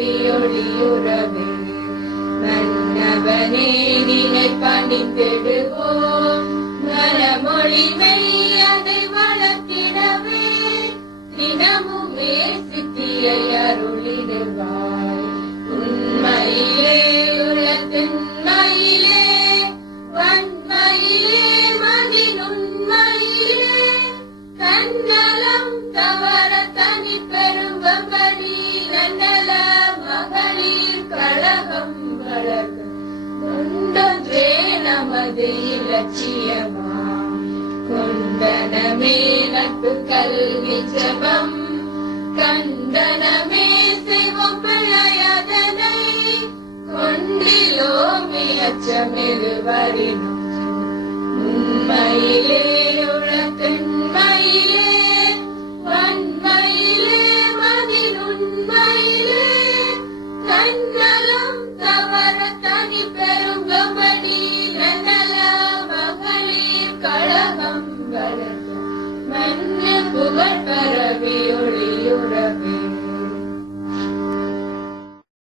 பரவி ஒளியுறவே மன்னவனே நினை பணிந்திடுவோம் மரமொழிமை அதை வளர்த்திடவே தினமுமே சித்தியை அருளிடுவாய் உண்மையிலே உலகத்தின்மையிலே வன்மையிலே மதினுண்மையிலே தன்னலம் தவற தனி பெரும்படி நன்னல மகளிர் கழகம் வளர்க்க கொண்டொன்றே நமது இலட்சியமாம் கொண்டனமே நட்பு கல்வி ஜபம் கண்டனமே செய்வோம் பிழையதனை கொண்டிலோமே அச்சமெழுவரினும் உண்மையிலே உலகத்தின்மையிலே வன்மையிலே மதினுண்மையிலே தன்னலம் தவற தனி பெருங்கபடி நன்னல மகளிர் கழகம் வளர்க்க மண்ணு புகழ் பரவி ஒளியுறவே